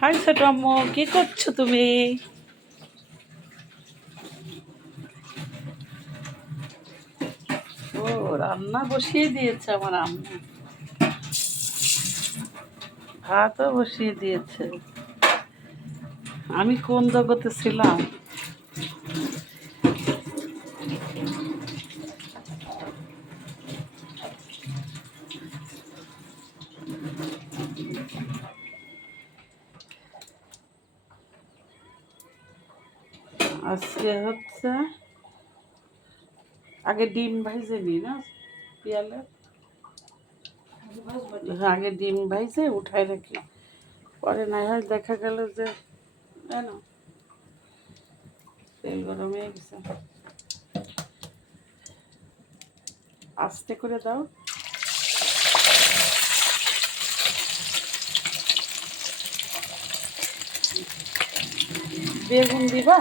High ছোট আম্মু, কি করছো তুমি? ও, রান্না বসিয়ে দিয়েছে আমার আম্মু। ভাতও বসিয়ে দিয়েছে। আমি কোন জগতে ছিলাম। আজকে হচ্ছে আগে ডিম ভাইজে নি না পিয়ালে। আগে ডিম ভাইজে উঠাই রাখি, পরে না হয় দেখা গেল যে জানো তেল গরম হয়ে গেছে। আস্তে করে দাও। বেগুন দিবা?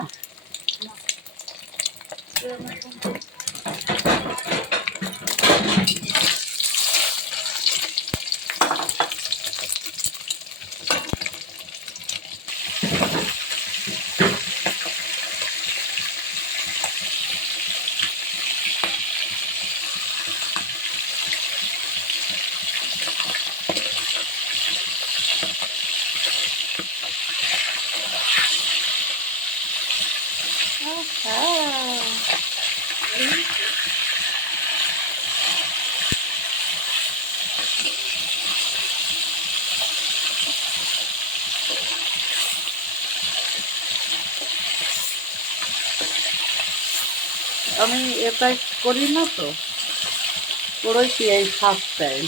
আমি এটা করি না তো, করেছি এই ফার্স্ট টাইম।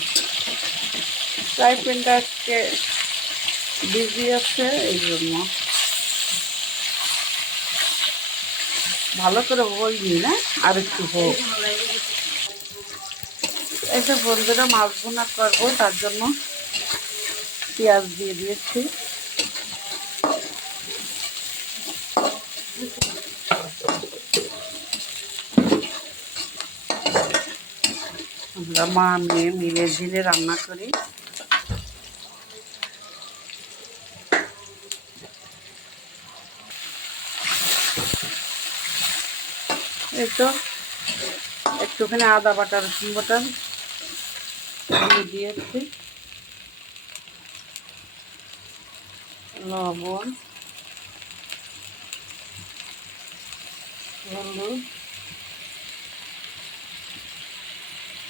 ফ্রাই প্যানটা আজকে বিজি আছে, এই জন্য ভালো করে হয়নি না, আর একটু হোক। এই যে বন্ধুরা মাছ ভুনা করবো, তার জন্য পেঁয়াজ দিয়ে দিয়েছি। আমরা মা মেয়ে মিলে ঝিলে রান্না করি। এই তো একটুখানি আদা বাটা রসুন বাটা দিয়ে দিয়েছি, লবণ, হলুদ,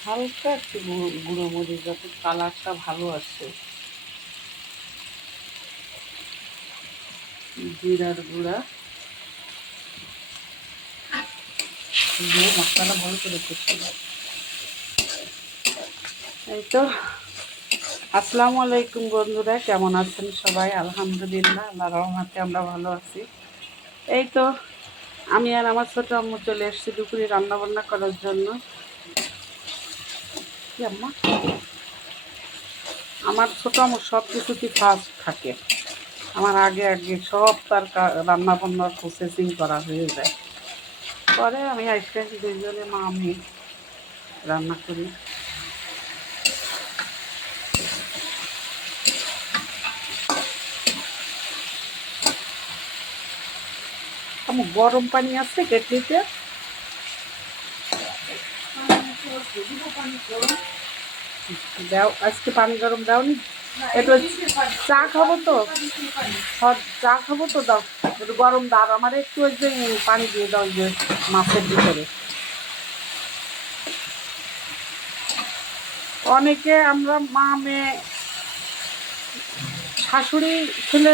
হালকা একটু গুঁড়ো মরিচ, যাতে কালারটা ভালো আসে, জিরার গুঁড়া দিয়ে মশলাটা ভালো করে করতে হবে। এই তো আসসালামু আলাইকুম বন্ধুরা, কেমন আছেন সবাই? আলহামদুলিল্লাহ, আল্লাহর রহমতে আমরা ভালো আছি। এই তো আমি আর আমার ছোটো আম্মু চলে এসেছি দুপুরে রান্না বান্না করার জন্য। কি আম্মা? আমার ছোটো আম্মু সব কিছুতেই ফার্স্ট থাকে। আমার আগে আগে সব তার রান্না বান্নার প্রসেসিং করা হয়ে যায়, পরে আমি আজকে দুইজনে মা আমি রান্না করি। আমার গরম পানি আছে কেটলিতে, দাও আজকে পানি গরম দাওনি? একটু চা খাবো তো, চা খাবো তো, দাও একটু গরম দাও। আমার একটু ওই যে পানি দিয়ে দাও, ওই যে মাছের ভিতরে। অনেকে আমরা মা মেয়ে শাশুড়ি ছেলে,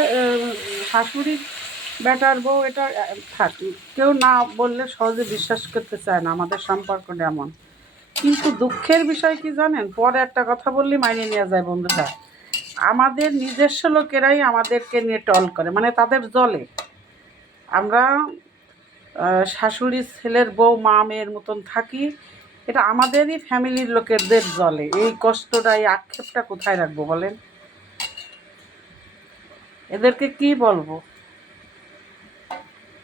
শাশুড়ি বেটার বউ, এটা থাকি কেউ না বললে সহজে বিশ্বাস করতে চায় না আমাদের সম্পর্কটা এমন। কিন্তু দুঃখের বিষয় কি জানেন, পরে একটা কথা বললে মাইনে নিয়ে যায় বন্ধুরা। আমাদের নিজস্ব লোকেরাই আমাদেরকে নিয়ে টল করে, মানে তাদের জলে। আমরা শাশুড়ি ছেলের বউ মা মেয়ের মতন থাকি, এটা আমাদেরই ফ্যামিলির লোকেদের জলে। এই কষ্টটা, এই আক্ষেপটা কোথায় রাখবো বলেন? এদেরকে কি বলবো?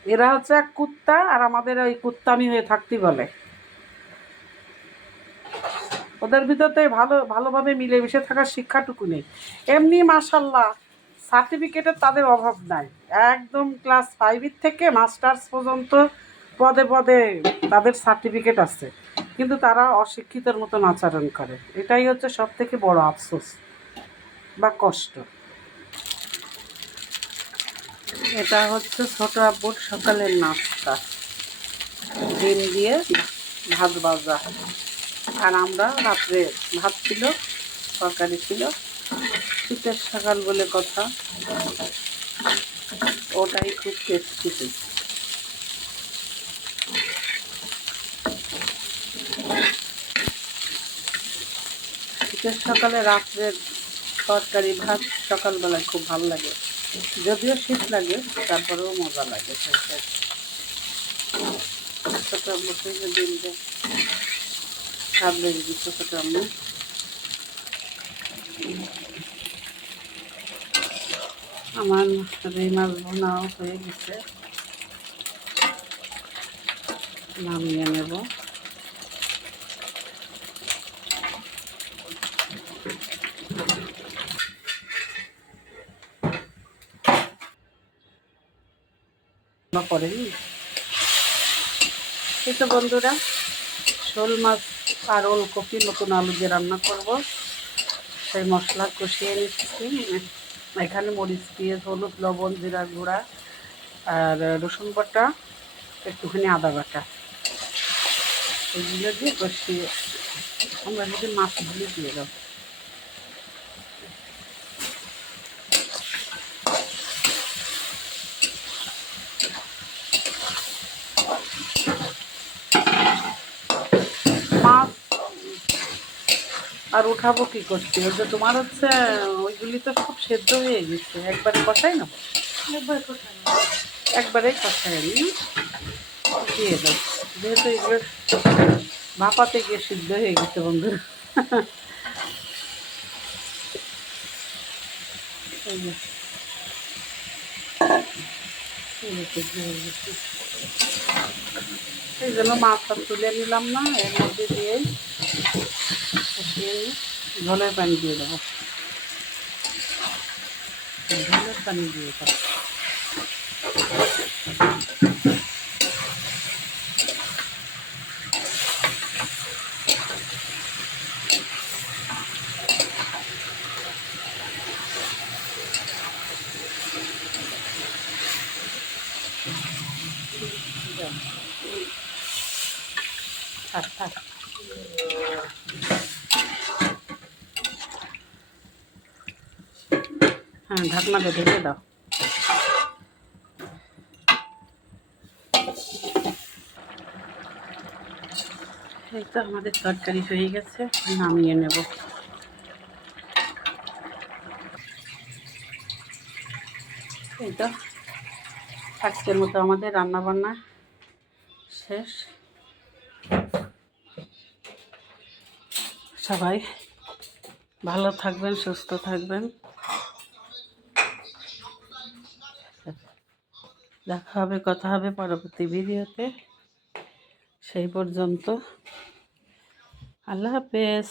এরা হচ্ছে এক কুত্তা, আর আমাদের ওই কুত্তামি হয়ে থাকতে বলে। ওদের ভিতরতে ভালোভাবে মিলেমিশে থাকার শিক্ষাটুকু নেই। এমনি মাশাল্লাহ সার্টিফিকেটের তাদের অভাব নাই। একদম ক্লাস 5 থেকে মাস্টার্স পর্যন্ত পদে পদে তাদের সার্টিফিকেট আছে, কিন্তু তারা অশিক্ষিতর মতন আচরণ করে। এটাই হচ্ছে সবথেকে বড় আফসোস বা কষ্ট। এটা হচ্ছে ছোট আব্বুর সকালের নাস্তা, ডিম দিয়ে ভাত ভাজা। আর আমরা রাত্রে ভাত ছিল, তরকারি ছিল, শীতের সকাল বলে কথা, ওটাই খুব টেস্টি ছিল। শীতের সকালে রাত্রের তরকারি ভাত সকালবেলায় খুব ভালো লাগে, যদিও শীত লাগে তারপরেও মজা লাগে খেতে। ছোট আম্মু থেকে দিন যে ভাত বেড়ে দিচ্ছে ছোট আম্মু। আমার রুই মাছ ভুনাও হয়ে গেছে, নামিয়ে নেব। করেনি এই তো বন্ধুরা, শোল মাছ আর ওলকপি নতুন আলু দিয়ে রান্না করব। সেই মশলা কষিয়ে নিচ্ছি। এখানে মরিচ, পেঁয়াজ, হলুদ, লবণ, জিরা গুঁড়া আর রসুন বাটা, একটুখানি আদা বাটা, এগুলো দিয়ে কষিয়ে আমরা যদি মাছগুলি দিয়ে দেবো। মাছ আর উঠাবো কী করছি, ওই যে তোমার হচ্ছে ওইগুলি তো সব সেদ্ধ হয়ে গেছে, একবারে কষাই না, একবারেই কষাই আমি দিয়ে দাও, যেহেতু এগুলো ভাপাতে গিয়ে সিদ্ধ হয়ে গেছে বন্ধুরা। এই জন্য মাছটা তুলে নিলাম না, এর মধ্যে দিয়েই কষিয়ে নিই। ঝোলের পানি দিয়ে দেবো, ঝোলের পানি দিয়ে দেবো। থাক থাক, হ্যাঁ ঢাকনাটা ঢেকে দাও। এই তো আমাদের তরকারি হয়ে গেছে, নামিয়ে নেব। এই তো আজকের মতো আমাদের রান্না বান্না শেষ। সবাই ভালো থাকবেন, সুস্থ থাকবেন। দেখা হবে, কথা হবে পরবর্তী ভিডিওতে। সেই পর্যন্ত আল্লাহ হাফেজ।